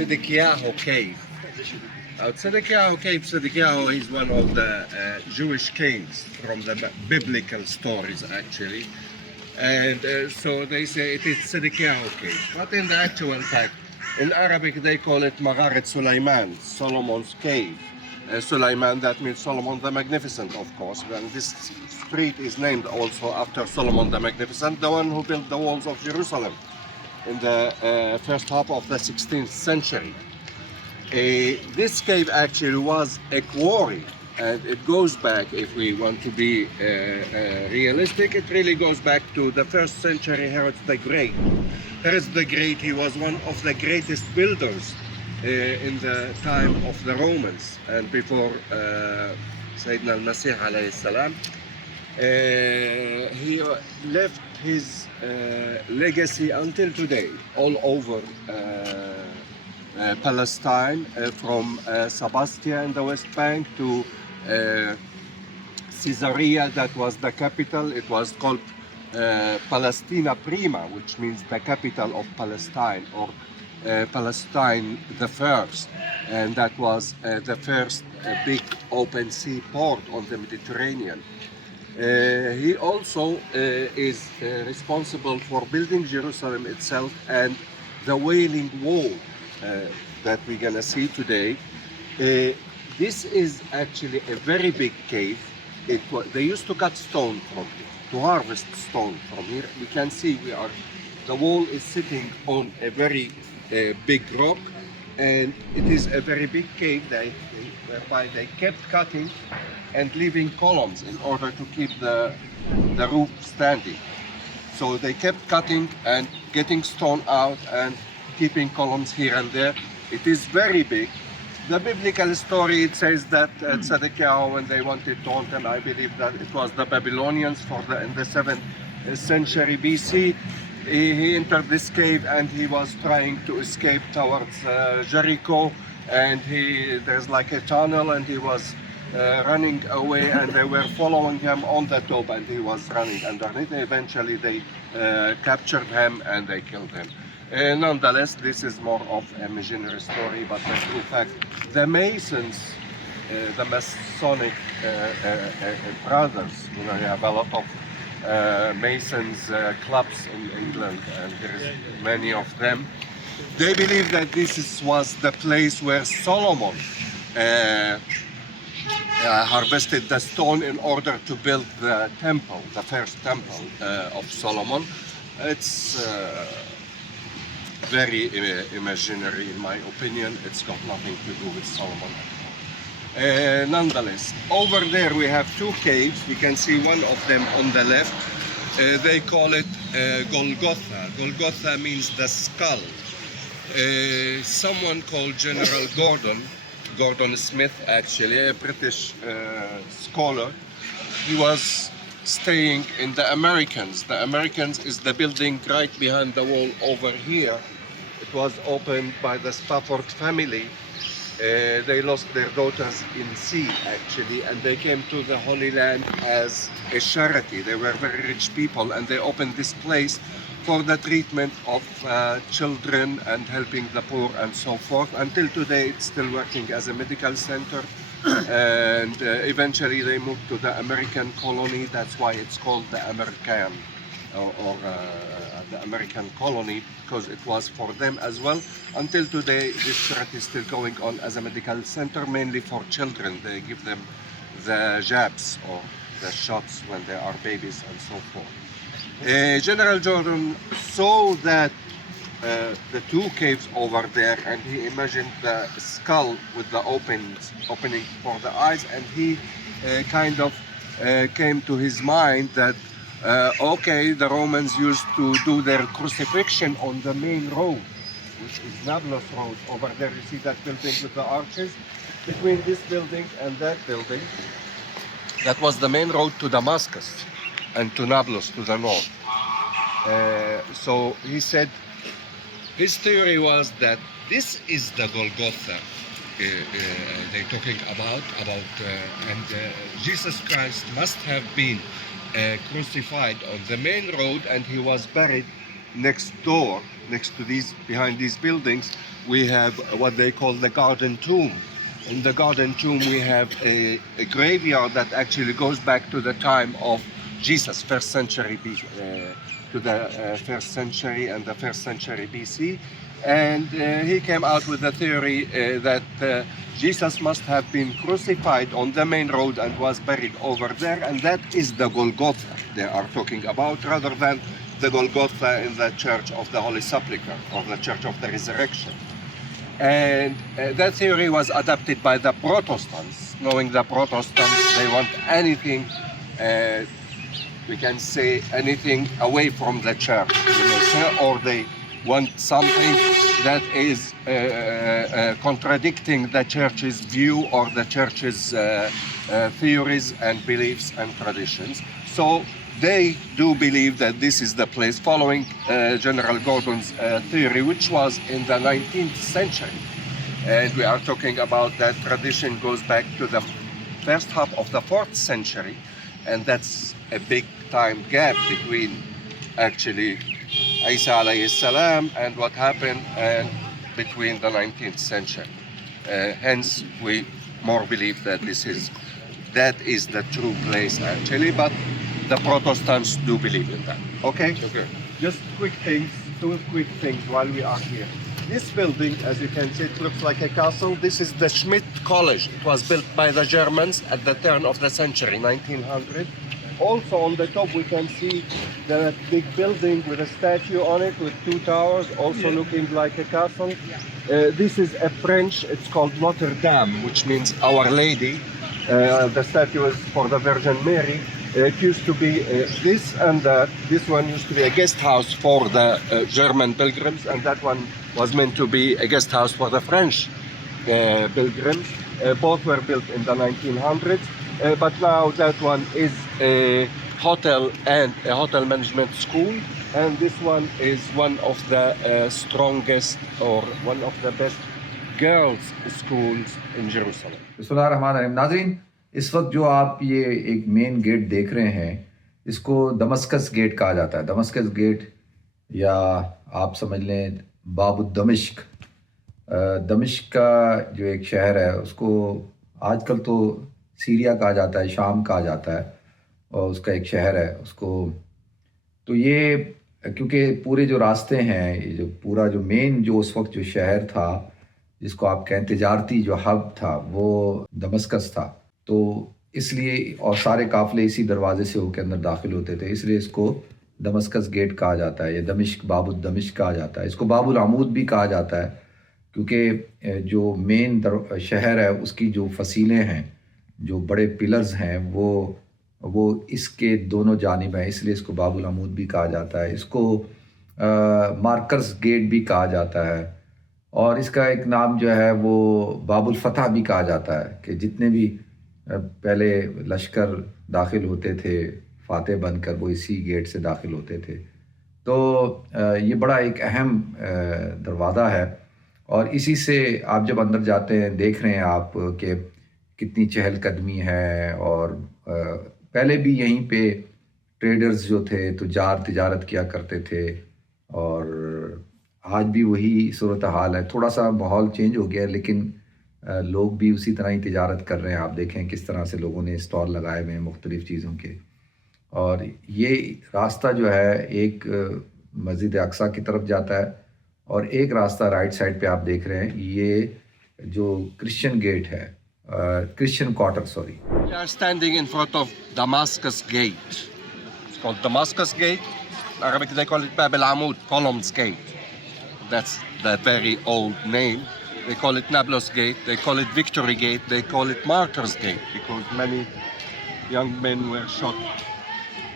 Tzedekyahu cave. Tzedekyahu is one of the Jewish kings from the biblical stories, actually. And so they say it is Tzedekyahu cave. But in the actual fact, in Arabic they call it Magharet Suleiman, Solomon's cave. Suleiman, that means Solomon the Magnificent, of course. And this street is named also after Solomon the Magnificent, the one who built the walls of Jerusalem in the first half of the 16th century. This cave actually was a quarry, and it goes back, if we want to be realistic, it really goes back to the 1st century Herod the Great. Herod the Great, he was one of the greatest builders in the time of the Romans and before Sayyidina al-Masih alayhi salam. He left his legacy until today all over Palestine, from Sebastia in the West Bank to Caesarea, that was the capital. It was called Palestina Prima, which means the capital of Palestine, or Palestine the First, and that was the first big open sea port on the Mediterranean. He also is responsible for building Jerusalem itself and the Wailing Wall that we're gonna see today. This is actually a very big cave. They used to cut stone from here, to harvest stone from here. We can see the wall is sitting on a very big rock, and it is a very big cave whereby they kept cutting and leaving columns in order to keep the roof standing. So they kept cutting and getting stone out and keeping columns here and there. It is very big. The biblical story, it says that Tzedekyahu, when they wanted to haunt him, I believe that it was the Babylonians in the 7th century BC. He entered this cave and he was trying to escape towards Jericho, and there's like a tunnel, and he was running away, and they were following him on the top, and he was running underneath. Eventually they captured him and they killed him. Nonetheless, this is more of a imaginary story, but the true fact, the Masons, the Masonic brothers, you have a lot of Masons clubs in England, and there's many of them. They believe that this was the place where Solomon harvested the stone in order to build the temple, the first temple of Solomon. It's very imaginary in my opinion. It's got nothing to do with Solomon. Nonetheless, over there we have two caves. We can see one of them on the left. They call it Golgotha. Golgotha means the skull. Someone called General Gordon Smith, actually a British scholar, he was staying in the Americans. The Americans is the building right behind the wall over here. It was opened by the Spafford family. They lost their daughters in sea, actually, and they came to the Holy Land as a charity. They were very rich people, and they opened this place for the treatment of children and helping the poor and so forth. Until today, it's still working as a medical center. And eventually they moved to the American colony. That's why it's called the American, or the American colony, because it was for them as well. Until today, this charity is still going on as a medical center, mainly for children. They give them the jabs or the shots when they are babies and so forth. General Jordan saw that the two caves over there, and he imagined the skull with the opening for the eyes, and he kind of came to his mind that okay, the Romans used to do their crucifixion on the main road, which is Nablus Road. Over there you see that building with the arches. Between this building and that building, that was the main road to Damascus and to Nablus to the north. So he said, his theory was that this is the Golgotha they're talking about, and Jesus Christ must have been crucified on the main road, and he was buried next door, next to behind these buildings, we have what they call the garden tomb. In the garden tomb, we have a graveyard that actually goes back to the time of Jesus, first century to the first century and the first century BC. And he came out with the theory that Jesus must have been crucified on the main road and was buried over there, and that is the Golgotha they are talking about, rather than the Golgotha in the Church of the Holy Sepulchre or the Church of the Resurrection. And that theory was adopted by the Protestants. Knowing the Protestants, they want anything, we can say anything away from the church, you may say, or they want something that is contradicting the church's view or the church's theories and beliefs and traditions. So they do believe that this is the place, following General Gordon's theory, which was in the 19th century. And we are talking about that tradition goes back to the first half of the 4th century. And that's a big time gap between actually Isa alayhi salam and what happened and between the 19th century. Hence, we more believe that that is the true place actually, but the Protestants do believe in that. Okay? Okay. Just two quick things while we are here. This building, as you can see, it looks like a castle. This is the Schmidt College. It was built by the Germans at the turn of the century, 1900. Also on the top we can see the big building with a statue on it with 2 towers, also looking like a castle. This is a French, it's called Notre Dame, which means Our Lady. The statue is for the Virgin Mary. It used to be this and that. This one used to be a guest house for the German pilgrims, and that one was meant to be a guest house for the French pilgrims. Both were built in the 1900s. But now that one is a hotel and a hotel management school, and this one is one of the strongest or one of the best girls schools in Jerusalem. बिस्मिल्लाहिर्रहमानिर्रहीम। नाज़रीन, इस वक्त जो आप ये एक main gate देख रहे हैं, इसको दमस्कस गेट कहा जाता है। दमस्कस गेट या आप समझ लें बाबु दमिश्क। दमिश्क का जो एक शहर है उसको आजकल तो सीरिया कहा जाता है, शाम कहा जाता है, और उसका एक शहर है उसको। तो ये क्योंकि पूरे जो रास्ते हैं, ये जो पूरा जो मेन जो उस वक्त जो शहर था जिसको आप कहें तिजारती जो हब था, वो दमस्कस था। तो इसलिए, और सारे काफ़िले इसी दरवाजे से होकर अंदर दाखिल होते थे, इसलिए इसको दमस्कस गेट कहा जाता है, या दमिश्क बाबु दमिश्क कहा जाता है। इसको बाबुल आमूद भी कहा जाता है क्योंकि जो मेन शहर है उसकी जो फसीलें हैं, जो बड़े पिलर्स हैं, वो इसके दोनों जानिब हैं, इसलिए इसको बाबुल आमूद भी कहा जाता है। इसको मार्कर्स गेट भी कहा जाता है, और इसका एक नाम जो है वो बाबुल फतह भी कहा जाता है कि जितने भी पहले लश्कर दाखिल होते थे फातेह बनकर, वो इसी गेट से दाखिल होते थे। तो ये बड़ा एक अहम दरवाज़ा है, और इसी से आप जब अंदर जाते हैं देख रहे हैं आप कि कितनी चहलकदमी है। और पहले भी यहीं पे ट्रेडर्स जो थे तुजार तिजारत किया करते थे, और आज भी वही सूरत हाल है। थोड़ा सा माहौल चेंज हो गया है, लेकिन लोग भी उसी तरह ही तिजारत कर रहे हैं। आप देखें किस तरह से लोगों ने स्टॉल लगाए हुए हैं मुख्तलिफ़ चीज़ों के। और ये रास्ता जो है एक मस्जिद अक्सा की तरफ जाता है, और एक रास्ता राइट साइड पे आप देख रहे हैं, ये जो क्रिश्चियन गेट है, Christian quarter, sorry. We are standing in front of Damascus Gate. It's called Damascus Gate. In Arabic they call it Bab al-Amud, Columns Gate. That's the very old name. They call it Nablus Gate, they call it Victory Gate, they call it Martyrs Gate, because many young men were shot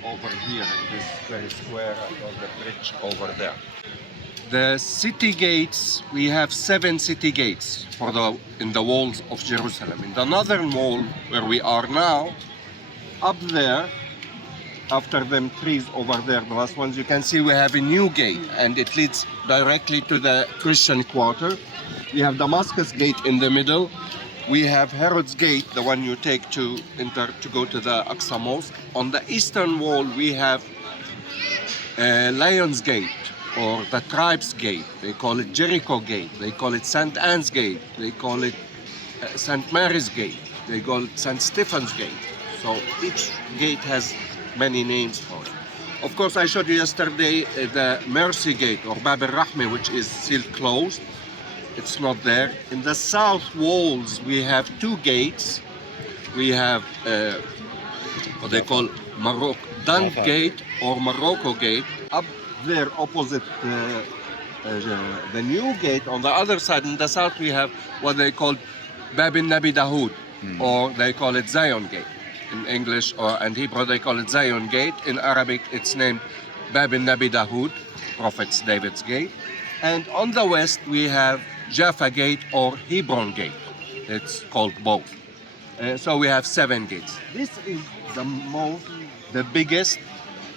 over here in this very square on the bridge over there. The city gates, we have 7 city gates in the walls of Jerusalem. In the northern wall, where we are now, up there, after them trees over there, the last ones, you can see we have a new gate, and it leads directly to the Christian quarter. We have Damascus Gate in the middle. We have Herod's Gate, the one you take to enter to go to the Al-Aqsa Mosque. On the eastern wall, we have Lion's Gate. or the Tribes Gate. They call it Jericho Gate. They call it St. Anne's Gate. They call it St. Mary's Gate. They call it St. Stephen's Gate. So each gate has many names for it. Of course, I showed you yesterday the Mercy Gate or Bab al-Rahmi, which is still closed. It's not there. In the south walls, we have two gates. We have what they call Dun Gate or Morocco Gate. Up there, opposite the new gate, on the other side, in the south, we have what they call Bab al-Nabi Dahoud, or they call it Zion Gate. In English and Hebrew, they call it Zion Gate. In Arabic, it's named Bab al-Nabi Dahoud, Prophet David's Gate. And on the west, we have Jaffa Gate or Hebron Gate. It's called both. So we have 7 gates. This is the biggest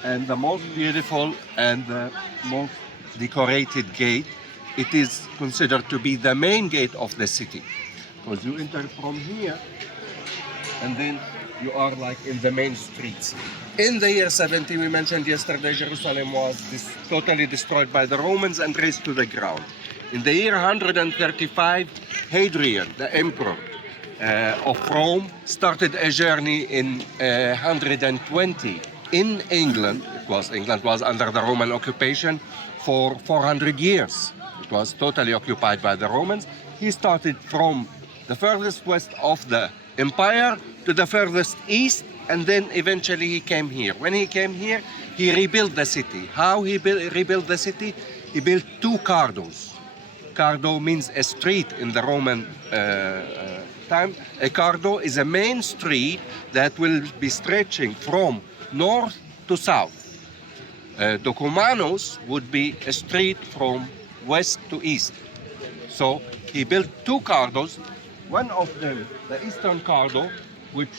and the most beautiful and the most decorated gate. It is considered to be the main gate of the city, because you enter from here and then you are like in the main streets. In the year 70, we mentioned yesterday, Jerusalem was totally destroyed by the Romans and razed to the ground. In the year 135, Hadrian, the emperor of Rome, started a journey in 120 in England. England was under the Roman occupation for 400 years. It was totally occupied by the Romans. He started from the furthest west of the empire to the furthest east, and then eventually he came here. When he came here, he rebuilt the city. How he rebuilt the city? He built 2 cardos. Cardo means a street in the Roman time. A cardo is a main street that will be stretching from north to south. Documanos would be a street from west to east. So he built 2 cardos. One of them, the eastern cardo, which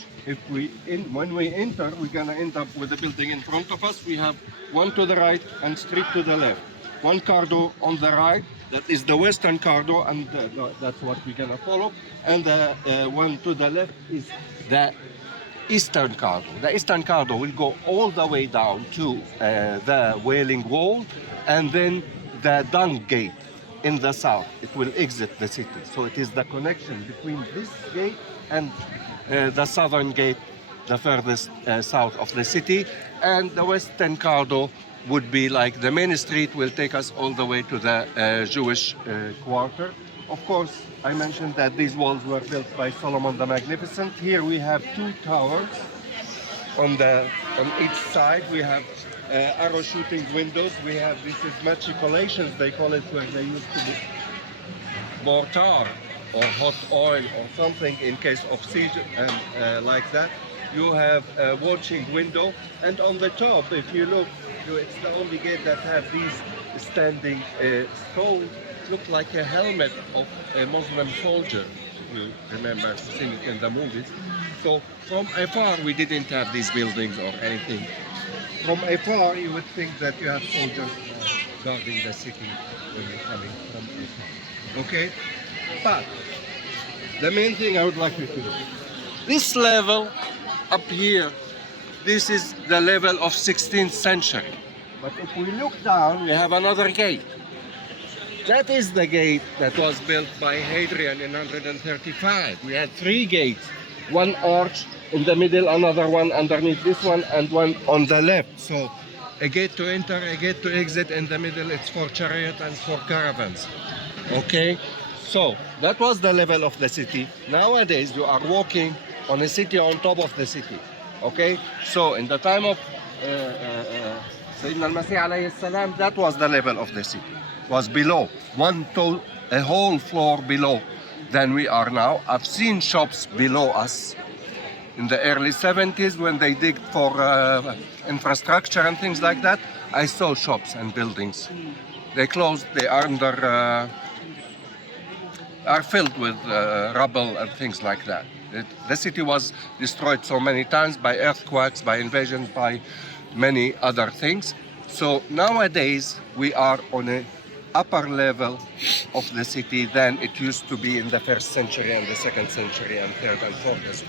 when we enter, we're gonna end up with the building in front of us. We have one to the right and street to the left. One cardo on the right, that is the western cardo, and that's what we're gonna follow. And the one to the left is the eastern cardo. The eastern cardo will go all the way down to the Wailing Wall, and then the Dung Gate in the south. It will exit the city. So it is the connection between this gate and the southern gate, the furthest south of the city. And the western cardo would be like the main street, will take us all the way to the Jewish quarter. Of course, I mentioned that these walls were built by Solomon the Magnificent. Here we have 2 towers. On each side we have arrow shooting windows. We have, this is machicolations, they call it, where they used to be mortar or hot oil or something in case of siege and like that. You have a watching window, and on the top, if you look, it's the only gate that have these standing stones. Look like a helmet of a Muslim soldier. You remember seeing it in the movies. So from afar, we didn't have these buildings or anything. From afar, you would think that you have soldiers guarding the city when you're coming from afar. Okay? But the main thing I would like you to do, this level up here, this is the level of 16th century. But if we look down, we have another gate. That is the gate that was built by Hadrian in 135. We had 3 gates, 1 arch in the middle, another one underneath this one, and one on the left. So a gate to enter, a gate to exit. In the middle, it's for chariot and for caravans. Okay, so that was the level of the city. Nowadays, you are walking on a city on top of the city. Okay, so in the time of Sayyidina al-Masih alayhi salam, that was the level of the city. Was below, a whole floor below than we are now. I've seen shops below us in the early 70s when they digged for infrastructure and things like that. I saw shops and buildings. They closed, they are are filled with rubble and things like that. The city was destroyed so many times by earthquakes, by invasions, by many other things. So nowadays we are on a upper level of the city than it used to be in the 1st century and the 2nd century and 3rd and 4th.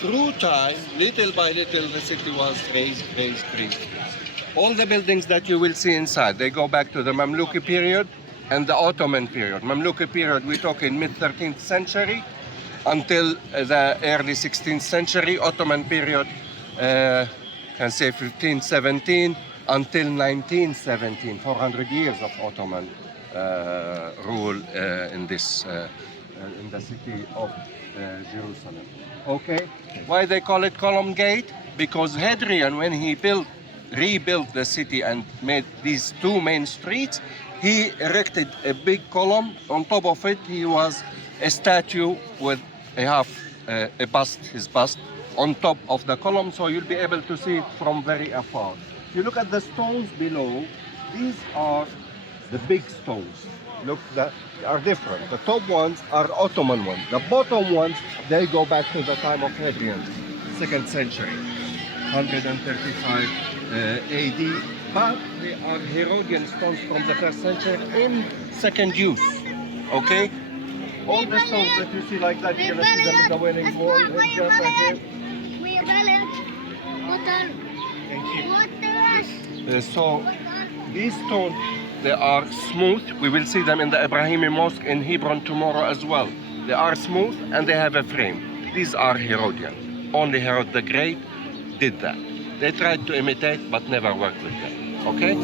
Through time, little by little, the city was raised. All the buildings that you will see inside, they go back to the Mamluki period and the Ottoman period. Mamluki period, we talk in mid-13th century until the early 16th century. Ottoman period, can say 1517 until 1917, 400 years of Ottoman rule in this in the city of Jerusalem. Okay, why they call it Column Gate? Because Hadrian, when he rebuilt the city and made these two main streets, he erected a big column. On top of it, he was a statue with a bust, his bust, on top of the column, so you'll be able to see it from very afar. You look at the stones below, these are the big stones. Look, they are different. The top ones are Ottoman ones. The bottom ones, they go back to the time of Hadrian, 2nd century, 135 AD. But they are Herodian stones from the 1st century in second use. Okay? All the stones that you see like that, you're gonna see them in the Wailing Wall. Just like here. So these stones, they are smooth. We will see them in the Ibrahimi Mosque in Hebron tomorrow as well. They are smooth and they have a frame. These are Herodian. Only Herod the Great did that. They tried to imitate but never worked with them. Okay?